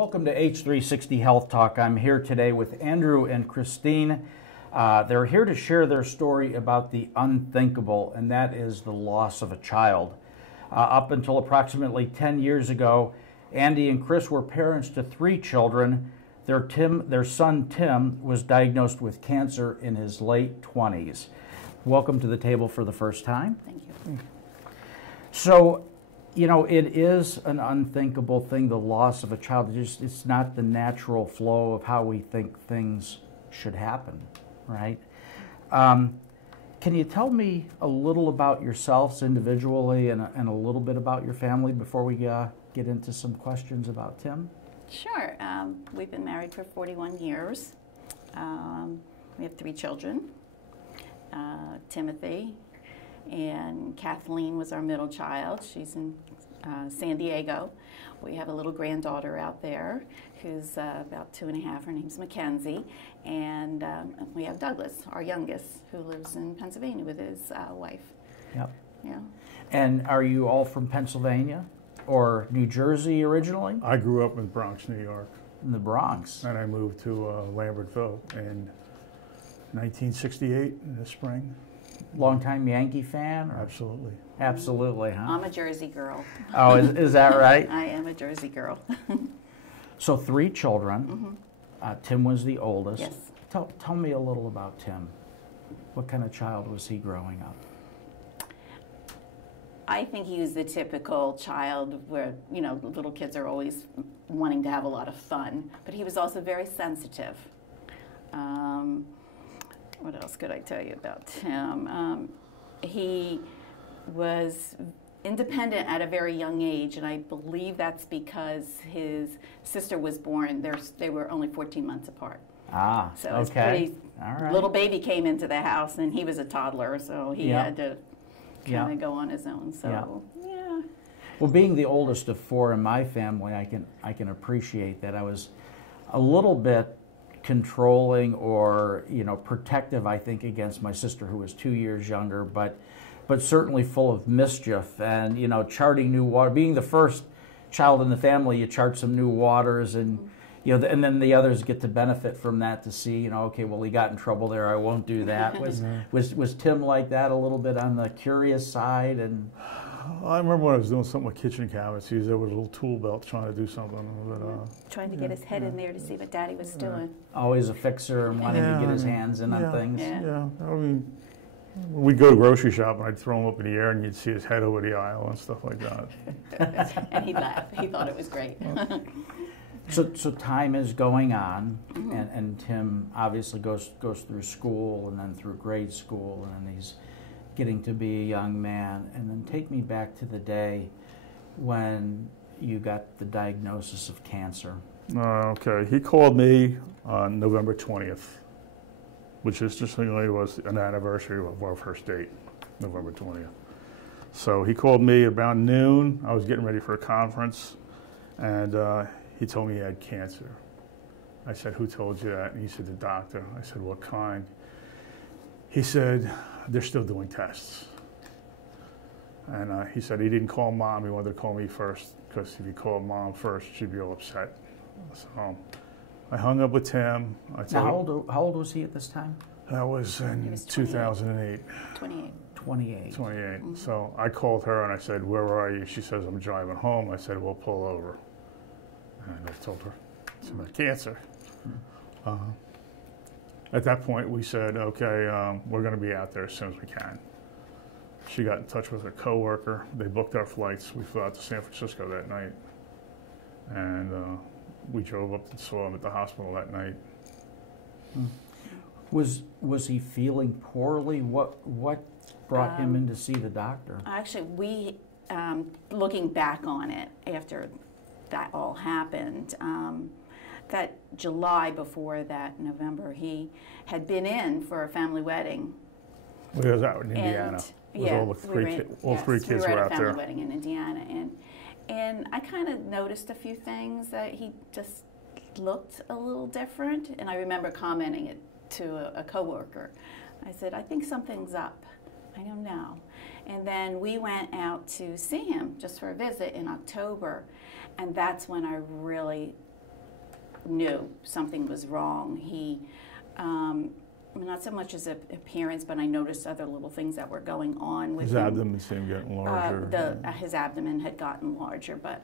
Welcome to H360 Health Talk. I'm here today with Andrew and Christine. They're here to share their story about the unthinkable, and that is the loss of a child. Up until approximately 10 years ago, Andy and Chris were parents to 3 children. Their son Tim was diagnosed with cancer in his late 20s. Welcome to the table for the first time. Thank you. So, you know, it is an unthinkable thing, the loss of a child. It's not the natural flow of how we think things should happen, right? Can you tell me a little about yourselves individually and a little bit about your family before we get into some questions about Tim? Sure. We've been married for 41 years. We have 3 children. Timothy and Kathleen was our middle child. She's in San Diego. We have a little granddaughter out there who's about 2.5. Her name's Mackenzie. And we have Douglas, our youngest, who lives in Pennsylvania with his wife. Yep. Yeah. And are you all from Pennsylvania or New Jersey originally? I grew up in Bronx, New York. In the Bronx. And I moved to Lambertville in 1968 in the spring. Longtime Yankee fan? Or? Absolutely. Absolutely, huh? I'm a Jersey girl. Oh, is that right? I am a Jersey girl. So 3 children. Mm-hmm. Tim was the oldest. Yes. Tell me a little about Tim. What kind of child was he growing up? I think he was the typical child where, you know, little kids are always wanting to have a lot of fun, but he was also very sensitive. What else could I tell you about Tim? He was independent at a very young age, and I believe that's because his sister was born. They were only 14 months apart. Ah, so okay. All right. Little baby came into the house, and he was a toddler, so he had to kind of go on his own. So yeah. Well, being the oldest of 4 in my family, I can appreciate that. I was a little bit controlling or, you know, protective, I think, against my sister, who was 2 years younger, but certainly full of mischief and, you know, charting new water. Being the first child in the family, you chart some new waters, and you know, and then the others get to benefit from that to see, you know, okay, well, he got in trouble there, I won't do that. Was Tim like that, a little bit on the curious side? And I remember when I was doing something with kitchen cabinets, he was there with a little tool belt trying to do something. But, trying to get his head in there to see what Daddy was doing. Always a fixer and wanting to get his hands in on things. Yeah, I mean, we'd go to grocery shop and I'd throw him up in the air and you'd see his head over the aisle and stuff like that. And he'd laugh. He thought it was great. So time is going on, and Tim obviously goes through school and then through grade school, and then he's getting to be a young man. And then take me back to the day when you got the diagnosis of cancer. Okay, he called me on November 20th, which is just was an anniversary of our first date, November 20th. So he called me about noon. I was getting ready for a conference, and he told me he had cancer. I said, "Who told you that?" And he said, "The doctor." I said, "What kind?" He said, "They're still doing tests." And he said he didn't call Mom. He wanted to call me first, because if he called Mom first, she'd be all upset. So I hung up with Tim. Now, how old was he at this time? That was in 2008. 28. 28. 28. So I called her and I said, "Where are you?" She says, "I'm driving home." I said, "Well, pull over." And I told her it's about cancer. At that point, we said, "Okay, we're going to be out there as soon as we can." She got in touch with her coworker. They booked our flights. We flew out to San Francisco that night, and we drove up and saw him at the hospital that night. Was he feeling poorly? What brought him in to see the doctor? Actually, we looking back on it after that all happened. That July before that November, he had been in for a family wedding. We was out in Indiana. All 3 kids were out there. We were at a family wedding in Indiana, and I kind of noticed a few things that he just looked a little different, and I remember commenting it to a coworker. I said, "I think something's up. I don't know." And then we went out to see him just for a visit in October, and that's when I really knew something was wrong. He, not so much as appearance, but I noticed other little things that were going on with His him. abdomen seemed getting larger. His abdomen had gotten larger, but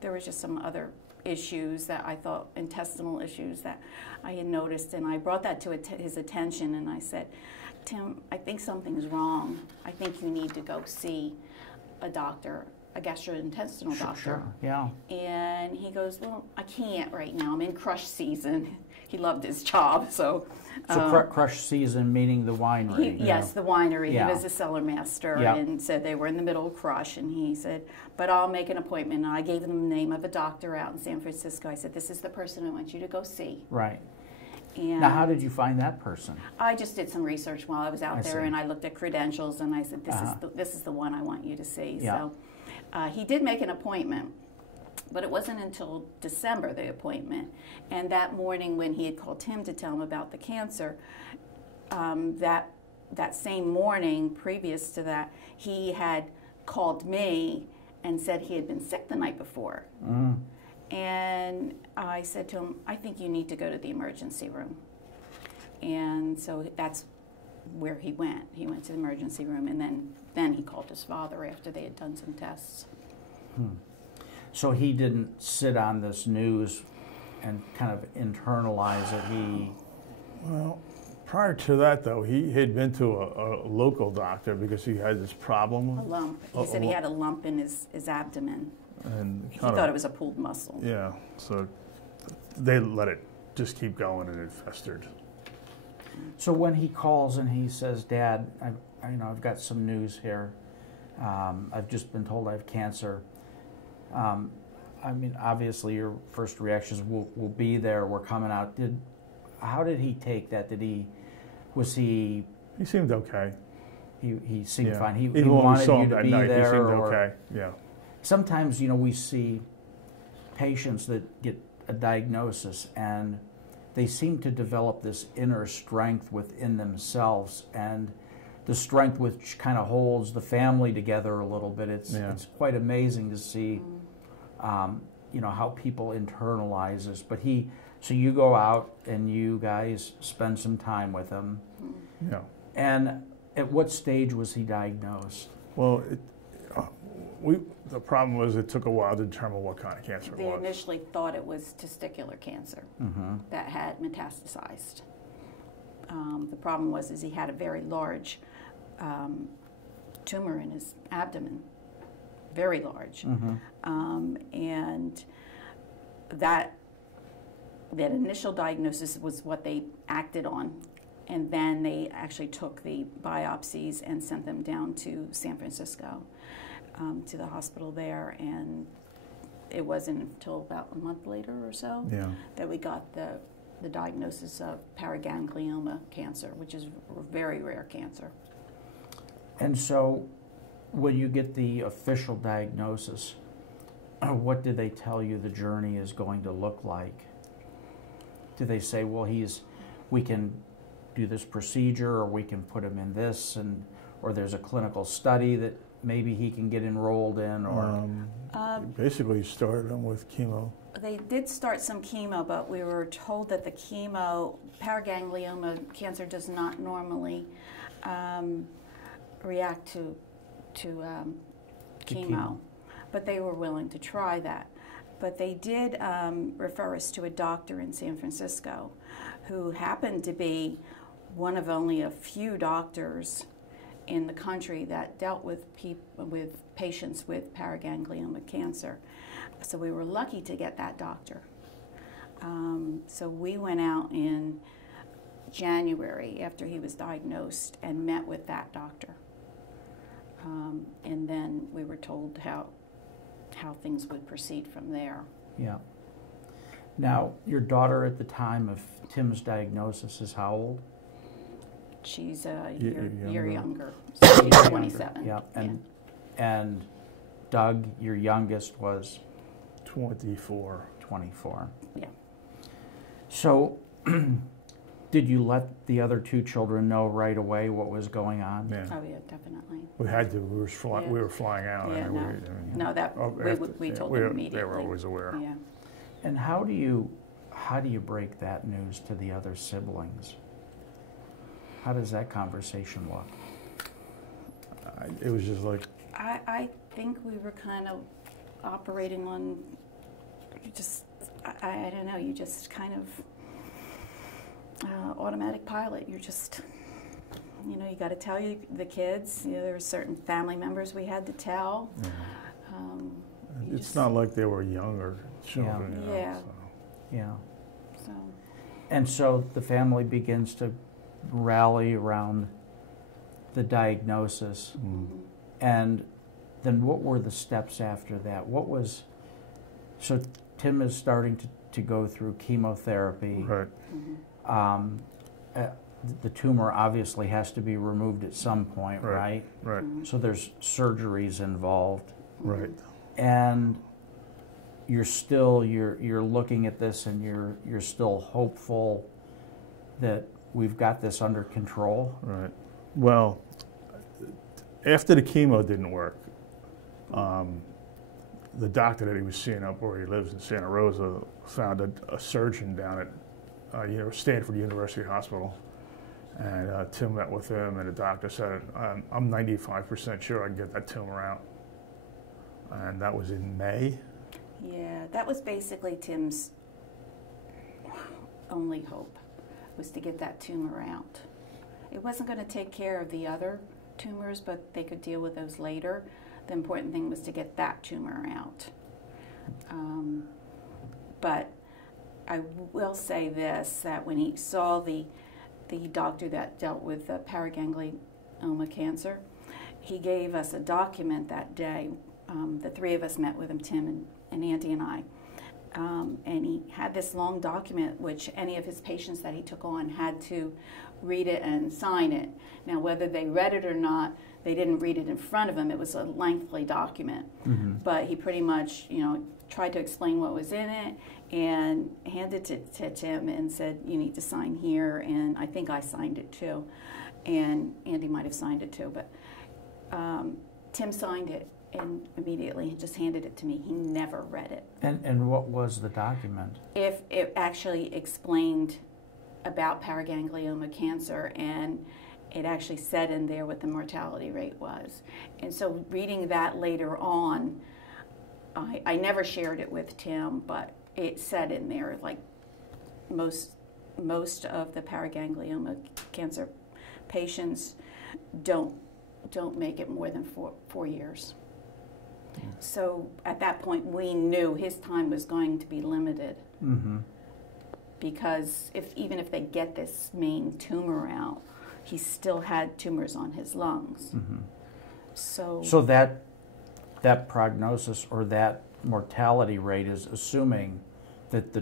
there was just some other issues that I thought, intestinal issues that I had noticed, and I brought that to his attention, and I said, Tim, I think something's wrong. I think you need to go see a doctor, a gastrointestinal doctor. Sure, yeah. And he goes, well, I can't right now. I'm in crush season. He loved his job, so. So crush season, meaning the winery. Yes, the winery. Yeah. He was a cellar master, Yeah. and said they were in the middle of crush, and he said, but I'll make an appointment. And I gave him the name of a doctor out in San Francisco. I said, this is the person I want you to go see. Right. And Now, how did you find that person? I just did some research while I was out there, see. and I looked at credentials, and I said, this is the one I want you to see. Yeah. So he did make an appointment, but it wasn't until December, the appointment. And that morning when he had called Tim to tell him about the cancer, that same morning previous to that, he had called me and said he had been sick the night before. Mm. And I said to him, I think you need to go to the emergency room. And so that's where he went. He went to the emergency room, and then he called his father after they had done some tests. So he didn't sit on this news and kind of internalize it. Well, prior to that, though, he had been to a local doctor because he had this problem. A lump. He said he had a lump in his abdomen. And He thought it was a pulled muscle. Yeah, so they let it just keep going, and it festered. So when he calls and he says, Dad, I've got some news here. I've just been told I have cancer. I mean, obviously your first reactions will be there. We're coming out. How did he take that? Was he? He seemed okay. He seemed fine. He Even when we wanted saw you him to that be night, there. he seemed or, okay. Yeah. Sometimes, we see patients that get a diagnosis and they seem to develop this inner strength within themselves, and the strength which kind of holds the family together a little bit. It's quite amazing to see, how people internalize this. But so you go out and you guys spend some time with him. Yeah. And at what stage was he diagnosed? Well, the problem was it took a while to determine what kind of cancer it They was. initially thought it was testicular cancer that had metastasized. The problem was he had a very large tumor in his abdomen, very large, and that initial diagnosis was what they acted on, and then they actually took the biopsies and sent them down to San Francisco, to the hospital there, and it wasn't until about a month later or so that we got the diagnosis of paraganglioma cancer, which is a very rare cancer. And so when you get the official diagnosis, what do they tell you the journey is going to look like? Do they say, well, we can do this procedure, or we can put him in this, or there's a clinical study that maybe he can get enrolled in, or? Basically started him with chemo. They did start some chemo, but we were told that the paraganglioma cancer does not normally react to chemo, but they were willing to try that. But they did refer us to a doctor in San Francisco who happened to be one of only a few doctors in the country that dealt with patients with paraganglioma cancer. So we were lucky to get that doctor. So we went out in January after he was diagnosed and met with that doctor. And then we were told how things would proceed from there. Yeah. Now, your daughter at the time of Tim's diagnosis is how old? She's a year younger. So she's 27. Yeah. And Doug, your youngest, was 24. 24. Yeah. So did you let the other two children know right away what was going on? Yeah. Oh yeah, definitely. We had to. We were flying out. Yeah, we told them immediately. They were always aware. Yeah. And how do how do you break that news to the other siblings? How does that conversation look? It was just like, I think we were kind of operating on I don't know, you just kind of automatic pilot. You're just, you know, you got to tell the kids. You know, there were certain family members we had to tell. it's not like they were younger children. Yeah. You know, Yeah. So. And so the family begins to rally around the diagnosis. And then what were the steps after that? So Tim is starting to go through chemotherapy. Right. The tumor obviously has to be removed at some point, right? Right. So there's surgeries involved. Right. And you're looking at this and you're still hopeful that we've got this under control. Right. Well, after the chemo didn't work, the doctor that he was seeing up where he lives in Santa Rosa found a surgeon down at Stanford University Hospital. And Tim met with him, and the doctor said, I'm 95% sure I can get that tumor out. And that was in May. Yeah, that was basically Tim's only hope, was to get that tumor out. It wasn't going to take care of the other tumors, but they could deal with those later. The important thing was to get that tumor out. But I will say this, that when he saw the doctor that dealt with paraganglioma cancer, he gave us a document that day. The three of us met with him, Tim and Andy and I. And he had this long document which any of his patients that he took on had to read it and sign it. Now, whether they read it or not, they didn't read it in front of him. It was a lengthy document. But he pretty much, tried to explain what was in it and handed it to Tim and said, you need to sign here. And I think I signed it too. And Andy might have signed it too. But Tim signed it and immediately just handed it to me. He never read it. And what was the document? If it actually explained about paraganglioma cancer, and it actually said in there what the mortality rate was. And so reading that later on, I never shared it with Tim, but it said in there, like most of the paraganglioma cancer patients don't make it more than four years. So at that point, we knew his time was going to be limited. Because even if they get this main tumor out, he still had tumors on his lungs. So that prognosis or that mortality rate is assuming that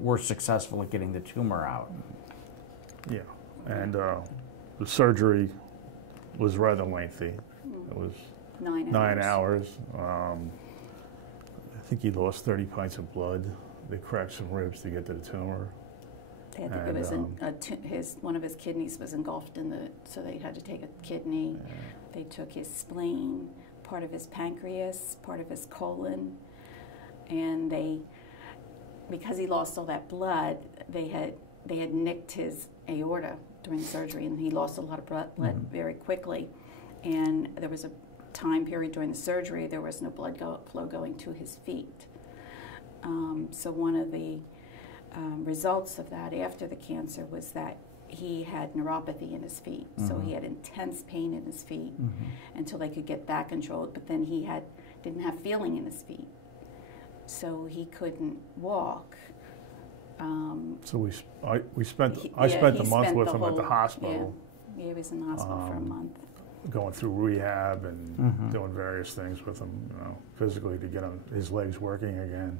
we're successful at getting the tumor out. Yeah, and the surgery was rather lengthy. It was 9 hours. I think he lost 30 pints of blood. They cracked some ribs to get to the tumor. One of his kidneys was engulfed so they had to take a kidney. They took his spleen, part of his pancreas, part of his colon, and because he lost all that blood, they had nicked his aorta during surgery, and he lost a lot of blood very quickly. And there was a time period during the surgery there was no blood flow going to his feet. So one of the results of that after the cancer was that he had neuropathy in his feet. So he had intense pain in his feet until they could get that controlled. But then he didn't have feeling in his feet, so he couldn't walk. So I spent the month with him at the hospital. Yeah, he was in the hospital for a month, going through rehab and doing various things with him, physically to get his legs working again.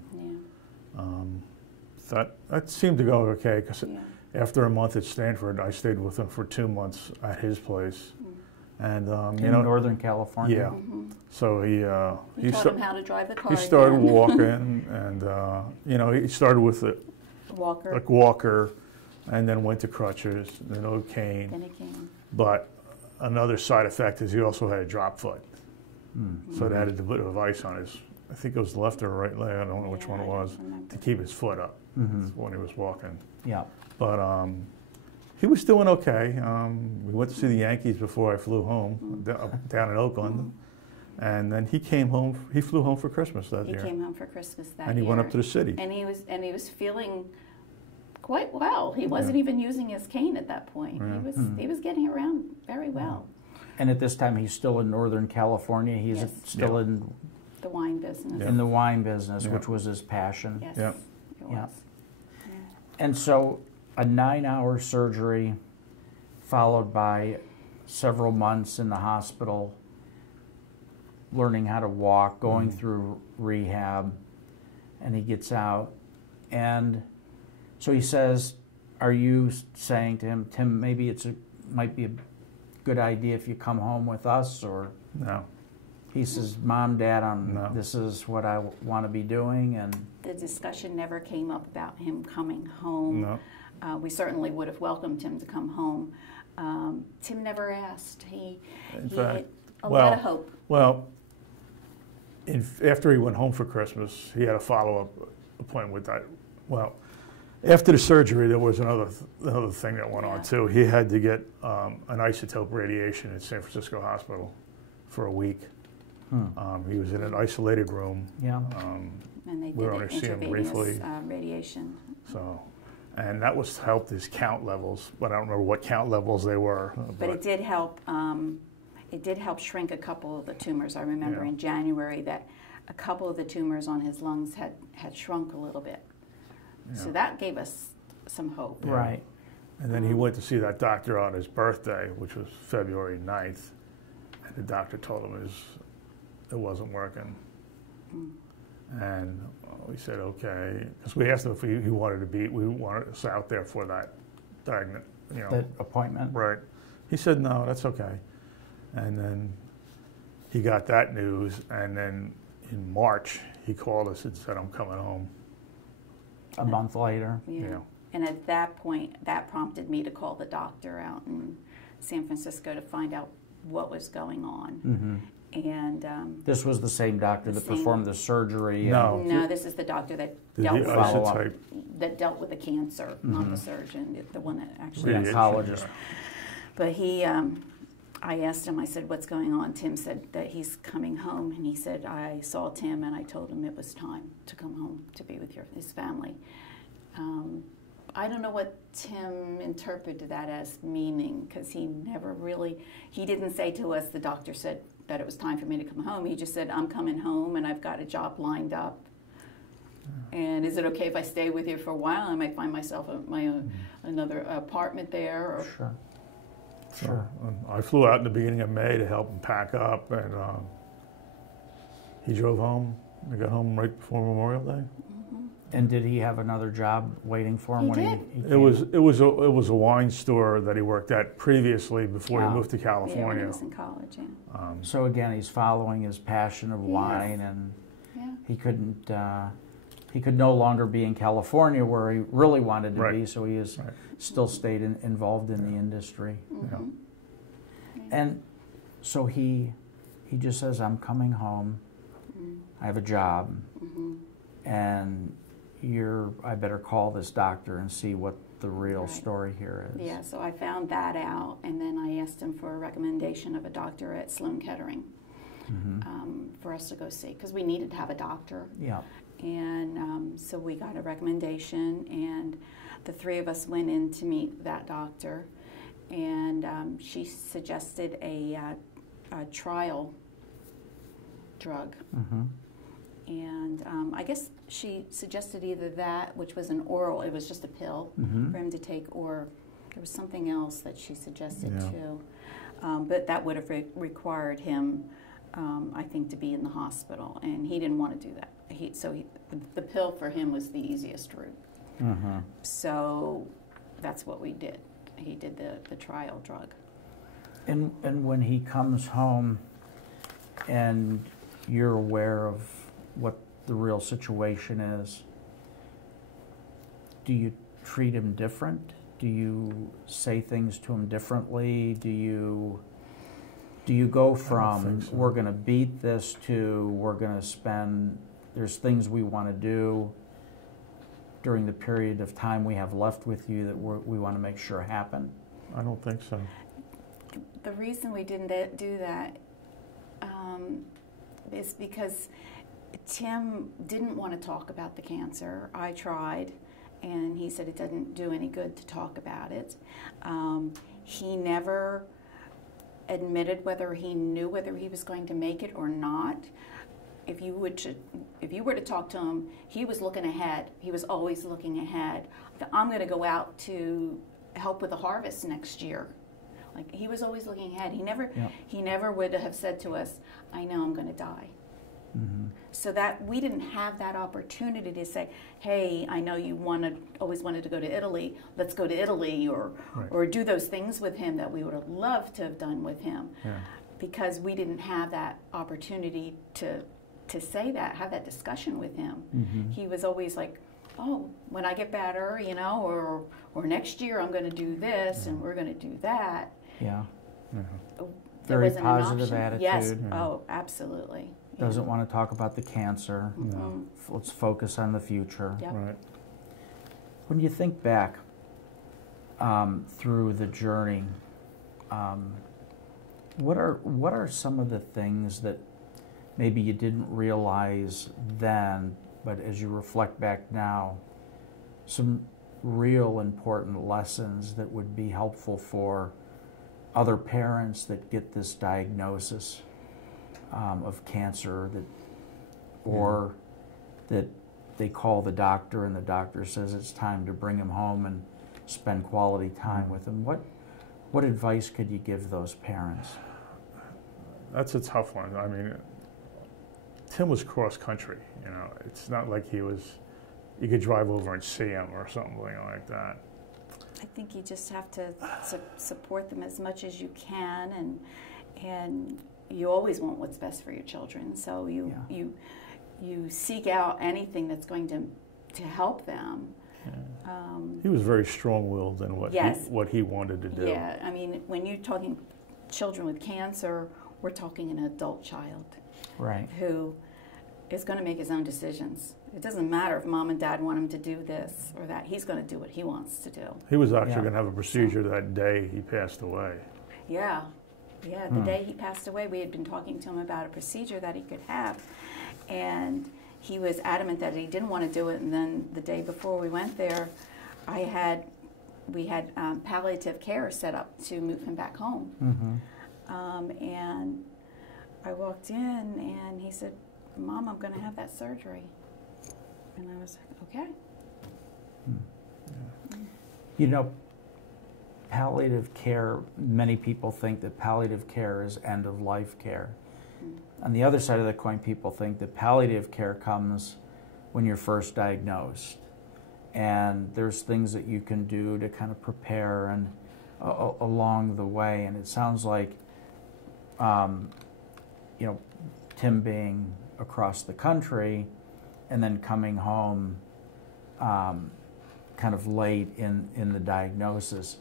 That seemed to go okay, because after a month at Stanford, I stayed with him for 2 months at his place. And in Northern California. Yeah. So he taught him how to drive the car. He started walking, and he started with a walker, and then went to crutches, then a cane. Then a cane. But another side effect is he also had a drop foot, so it added a bit of ice on I think it was the left or right leg, I don't know which Yeah, one it I don't was, remember. to keep his foot up Mm-hmm. when he was walking. Yeah. But he was doing okay. We went to see the Yankees before I flew home, down in Oakland. And then he flew home for Christmas that He year. came home for Christmas that year. And he went up to the city. And he was feeling quite well. He wasn't even using his cane at that point. Yeah. He was getting around very well. And at this time, he's still in Northern California. He's Yes. still in The wine business. the wine business, Yeah. which was his passion. Yes, Yeah. it was. Yeah. Yeah. And so a 9-hour surgery followed by several months in the hospital, learning how to walk, going through rehab, and he gets out. And so he says, are you saying to him, Tim, maybe might be a good idea if you come home with us? Or No. he says, Mom, Dad, No. this is what I want to be doing. And The discussion never came up about him coming home. No. We certainly would have welcomed him to come home. Tim never asked. He fact, had a lot of hope. Well, after he went home for Christmas, he had a follow-up appointment with that. Well, after the surgery, there was another thing that went on too. He had to get an isotope radiation at San Francisco Hospital for a week. He was in an isolated room. yeah, And they we were did only an seeing him intravenous briefly. radiation. So, and that was helped his count levels, but I don't remember what count levels they were. But it did help. It did help shrink a couple of the tumors. I remember Yeah. in January that a couple of the tumors on his lungs had shrunk a little bit. So Yeah. that gave us some hope. Yeah. right. And then he went to see that doctor on his birthday, which was February 9th, and the doctor told him it wasn't working. And we said, okay, because we asked him if he wanted to be, we wanted us out there for that diagnosis, That appointment. Right. He said, no, that's okay. And then he got that news, and then in March, he called us and said, I'm coming home. A month later. Yeah. Yeah. And at that point, that prompted me to call the doctor out in San Francisco to find out what was going on. Mm-hmm. And This was the same doctor that performed the surgery. No. no, this is the doctor that The dealt with follow-up. isotype. the cancer, not the surgeon, the one that actually. The radiation, oncologist. yeah. But I asked him, I said, what's going on? Tim said that he's coming home, and he said, I saw Tim and I told him it was time to come home to be with his family. I don't know what Tim interpreted that as meaning, because he didn't say to us, the doctor said that it was time for me to come home. He just said, I'm coming home and I've got a job lined up. And is it okay if I stay with you for a while? I might find myself another apartment there. Or, Sure. So, I flew out in the beginning of May to help him pack up, and he drove home. I got home right before Memorial Day. And did he have another job waiting for him He when did. he It was a wine store that he worked at previously before he moved to yeah, when California. he was in college, yeah. So again, he's following his passion of wine, and Yeah. he could no longer be in California where he really wanted to Right. be, so he is Right. still stayed involved in the industry. Yeah. And so he just says, I'm coming home, I have a job, and I better call this doctor and see what the real Right. story here is. Yeah, so I found that out, and then I asked him for a recommendation of a doctor at Sloan Kettering for us to go see, because we needed to have a doctor. Yeah. And so we got a recommendation, and the three of us went in to meet that doctor, and she suggested a trial drug. And I guess she suggested either that, which was an oral, it was just a pill for him to take, or there was something else that she suggested Yeah. too. But that would have required him, I think, to be in the hospital, and he didn't want to do that. The pill for him was the easiest route. So that's what we did. He did the trial drug. And when he comes home and you're aware of what the real situation is, do you treat him different? Do you say things to him differently? Do you Do you go from think so. we're going to beat this to we're going to spend, there's things we want to do during the period of time we have left with you that we want to make sure happen? I don't think so. The reason we didn't do that is because Tim didn't want to talk about the cancer. I tried, and he said it doesn't do any good to talk about it. He never admitted whether he knew whether he was going to make it or not. If you were to talk to him, he was looking ahead. He was always looking ahead. I'm going to go out to help with the harvest next year. Like, he was always looking ahead. He never would have said to us, "I know I'm going to die." Mm-hmm. So that we didn't have that opportunity to say, "Hey, I know you always wanted to go to Italy. Let's go to Italy," or do those things with him that we would have loved to have done with him, because we didn't have that opportunity to say that, have that discussion with him. Mm-hmm. He was always like, "Oh, when I get better, or next year I'm going to do this and we're going to do that." Yeah. There Very wasn't positive an option. attitude. Yes. Oh, absolutely. Doesn't want to talk about the cancer. No. Let's focus on the future. Yep. Right. When you think back through the journey, what are some of the things that maybe you didn't realize then, but as you reflect back now, some real important lessons that would be helpful for other parents that get this diagnosis of cancer, or that they call the doctor and the doctor says it's time to bring them home and spend quality time with them? What advice could you give those parents? That's a tough one. I mean, Tim was cross country. It's not like you could drive over and see him or something like that. I think you just have to support them as much as you can, and you always want what's best for your children. So you seek out anything that's going to help them. Yeah. He was very strong-willed in what he wanted to do. Yeah, I mean, when you're talking children with cancer, we're talking an adult child, right, who is going to make his own decisions. It doesn't matter if mom and dad want him to do this or that. He's going to do what he wants to do. He was actually going to have a procedure that day he passed away. Yeah. The day he passed away, we had been talking to him about a procedure that he could have, and he was adamant that he didn't want to do it. And then the day before we went there, we had palliative care set up to move him back home. Mm-hmm. And I walked in, and he said, "Mom, I'm going to have that surgery." And I was like, "Okay." Palliative care, many people think that palliative care is end-of-life care. On the other side of the coin, people think that palliative care comes when you're first diagnosed. And there's things that you can do to kind of prepare and along the way. And it sounds like, Tim being across the country and then coming home kind of late in the diagnosis,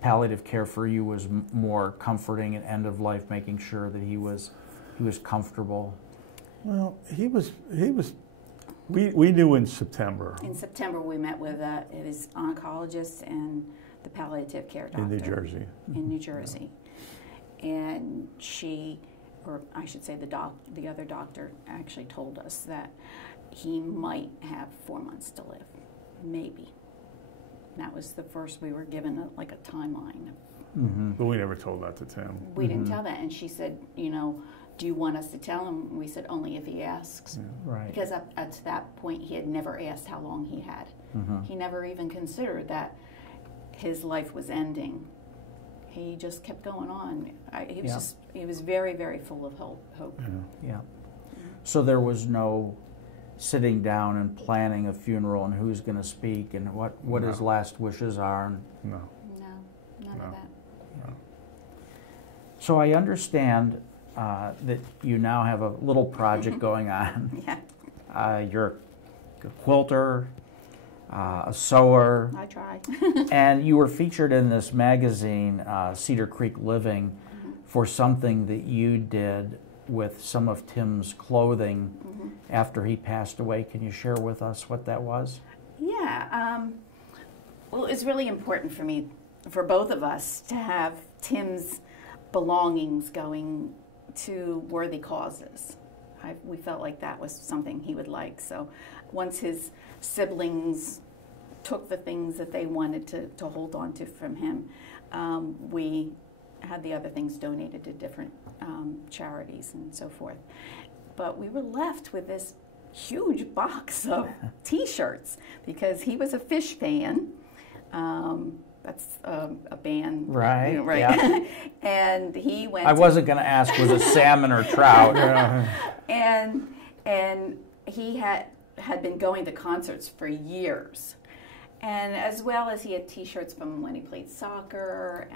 palliative care for you was more comforting and end of life, making sure that he was comfortable. Well, we knew in September. In September, we met with his oncologist and the palliative care doctor. In New Jersey. In New Jersey. And or I should say the other doctor actually told us that he might have 4 months to live, maybe. That was the first we were given a timeline. Mm-hmm. But we never told that to Tim. We didn't tell that, and she said, "Do you want us to tell him?" We said, "Only if he asks." Yeah, right. Because up to that point, he had never asked how long he had. Mm-hmm. He never even considered that his life was ending. He just kept going on. He was very, very full of hope. Yeah. So there was no sitting down and planning a funeral and who's going to speak and what his last wishes are. And No. None of that. No. so I understand that you now have a little project going on. Yeah. You're a quilter, a sewer. I try. And you were featured in this magazine, Cedar Creek Living, for something that you did with some of Tim's clothing after he passed away. Can you share with us what that was? Yeah. Well, it's really important for me, for both of us, to have Tim's belongings going to worthy causes. We felt like that was something he would like. So once his siblings took the things that they wanted to hold on to from him, we had the other things donated to different charities and so forth. But we were left with this huge box of T-shirts because he was a Fish fan. That's a band, right? You know, right. Yeah. And he went. I wasn't going to ask was it salmon or trout. And he had been going to concerts for years, and as well as he had T-shirts from when he played soccer.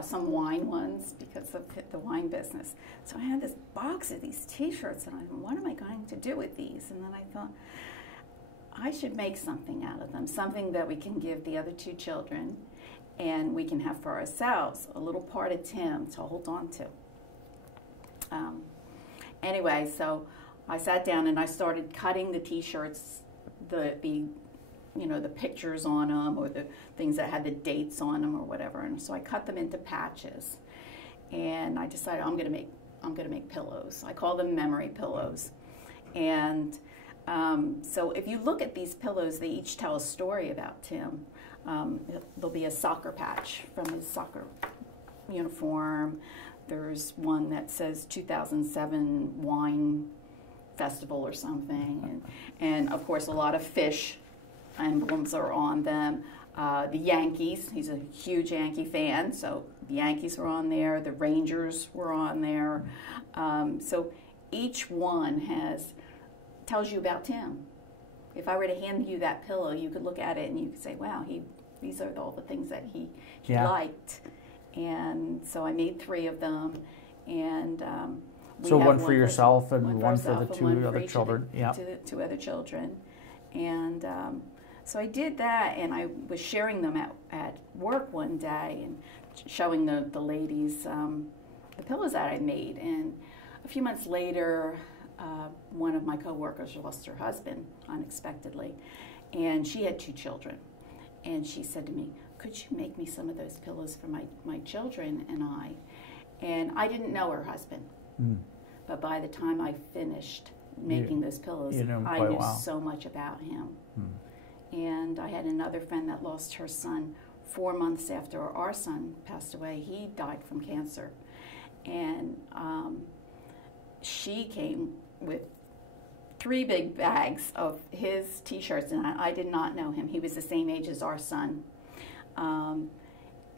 Some wine ones because of the wine business. So I had this box of these T-shirts, and I thought, what am I going to do with these? And then I thought, I should make something out of them, something that we can give the other two children, and we can have for ourselves, a little part of Tim to hold on to. Anyway, so I sat down and I started cutting the T-shirts, the pictures on them, or the things that had the dates on them or whatever. And so I cut them into patches, and I decided I'm going to make pillows. I call them memory pillows. And so if you look at these pillows, they each tell a story about Tim. There'll be a soccer patch from his soccer uniform. There's one that says 2007 wine festival or something, and of course a lot of fish emblems are on them. The Yankees, he's a huge Yankee fan, so the Yankees were on there, the Rangers were on there. So each one tells you about Tim. If I were to hand you that pillow, you could look at it and you could say, wow, these are all the things that he liked. And so I made 3 of them, and so one for yourself and one for the 2 other children. Yeah, to the 2 other children. And so I did that, and I was sharing them at work one day and showing the ladies the pillows that I made. And a few months later, one of my coworkers lost her husband unexpectedly, and she had 2 children. And she said to me, could you make me some of those pillows for my children and I? And I didn't know her husband. But by the time I finished making those pillows, I knew so much about him. And I had another friend that lost her son 4 months after our son passed away. He died from cancer. And she came with 3 big bags of his T-shirts, and I did not know him. He was the same age as our son.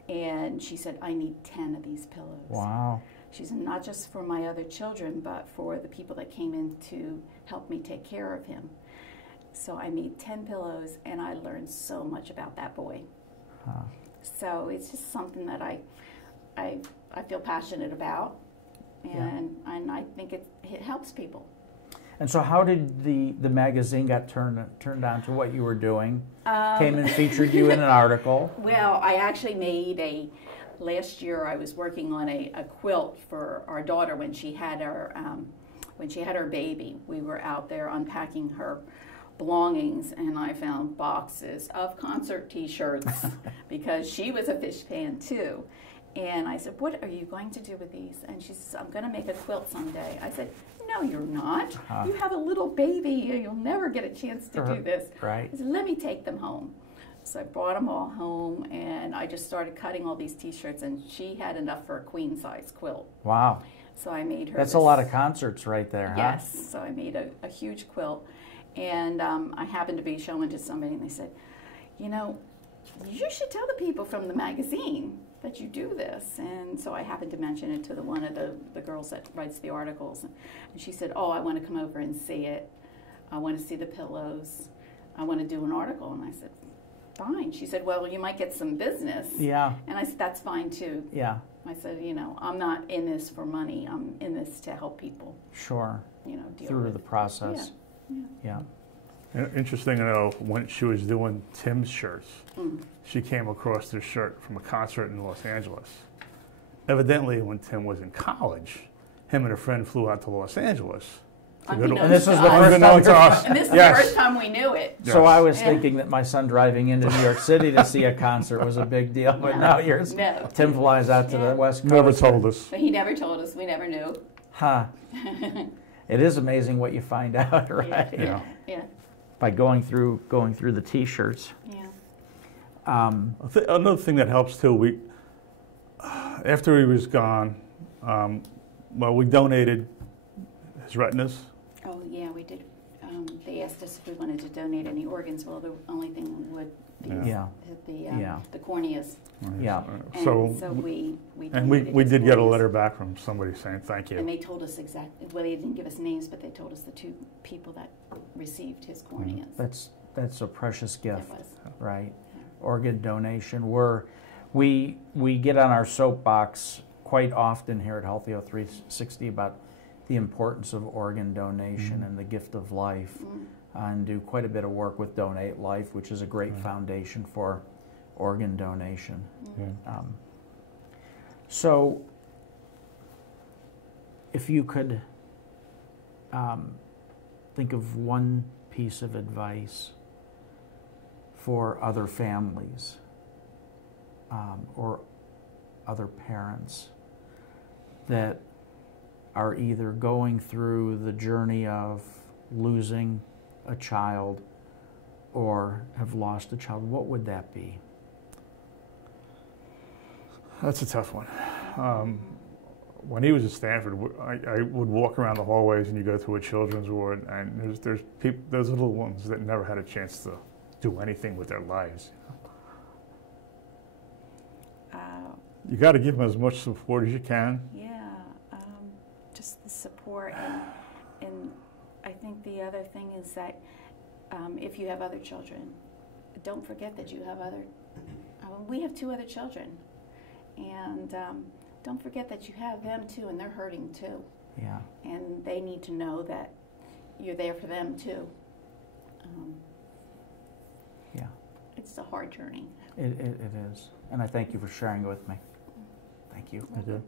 And she said, I need 10 of these pillows. Wow. She said, not just for my other children, but for the people that came in to help me take care of him. So I made 10 pillows, and I learned so much about that boy. So it's just something that I feel passionate about, and I think it helps people. And so how did the magazine got turned on to what you were doing? Came and featured you in an article. Well, I actually made last year I was working on a quilt for our daughter when she had her baby. We were out there unpacking her belongings, and I found boxes of concert T-shirts because she was a Fish fan too. And I said, what are you going to do with these? And she says, I'm going to make a quilt someday. I said, no, you're not. You have a little baby. You'll never get a chance to do this. Right. I said, let me take them home. So I brought them all home, and I just started cutting all these T-shirts, and she had enough for a queen-size quilt. Wow. So I made her That's a lot of concerts right there, yes. So I made a huge quilt. And I happened to be showing to somebody, and they said, you should tell the people from the magazine that you do this. And so I happened to mention it to one of the girls that writes the articles. And she said, oh, I want to come over and see it. I want to see the pillows. I want to do an article. And I said, fine. She said, well, you might get some business. Yeah. And I said, that's fine too. Yeah. I said, I'm not in this for money. I'm in this to help people. Sure. Deal through with the process. Yeah. Interesting to know, when she was doing Tim's shirts, she came across this shirt from a concert in Los Angeles. evidently, when Tim was in college, him and a friend flew out to Los Angeles. And this was the first Unbeknownst to time. us. And this is Yes. the first time we knew it. So I was Yeah. thinking that my son driving into New York City to see a concert was a big deal, but now yours, No. Tim flies out to Yeah. the West Coast. Never told us. But he never told us. We never knew. Huh. It is amazing what you find out, right? Yeah. Yeah. By going through the T-shirts. Yeah. Another thing that helps too, after he was gone, we donated his retinas. Oh, yeah, we did. They asked us if we wanted to donate any organs. Well, the only thing would be Yeah. the corneas. Yeah. And So we and we donated his did get a corneas. letter back from somebody saying thank And you. they told us exactly, well, they didn't give us names, but they told us the 2 people that received his corneas. That's a precious It gift, was. right? Organ donation. We get on our soapbox quite often here at Healthy h360 about the importance of organ donation and the gift of life, and do quite a bit of work with Donate Life, which is a great foundation for organ donation. Yeah. So, if you could think of one piece of advice for other families or other parents that are either going through the journey of losing a child or have lost a child, what would that be? That's a tough one. When he was at Stanford, I would walk around the hallways, and you go through a children's ward, and there's people, those little ones that never had a chance to do anything with their lives. You got to give them as much support as you can. Yeah, just the support, and I think the other thing is that if you have other children, don't forget that you have other. We have 2 other children, and don't forget that you have them too, and they're hurting too. Yeah. And they need to know that you're there for them too. Yeah. It's a hard journey. It is. And I thank you for sharing it with me. Thank you. Okay.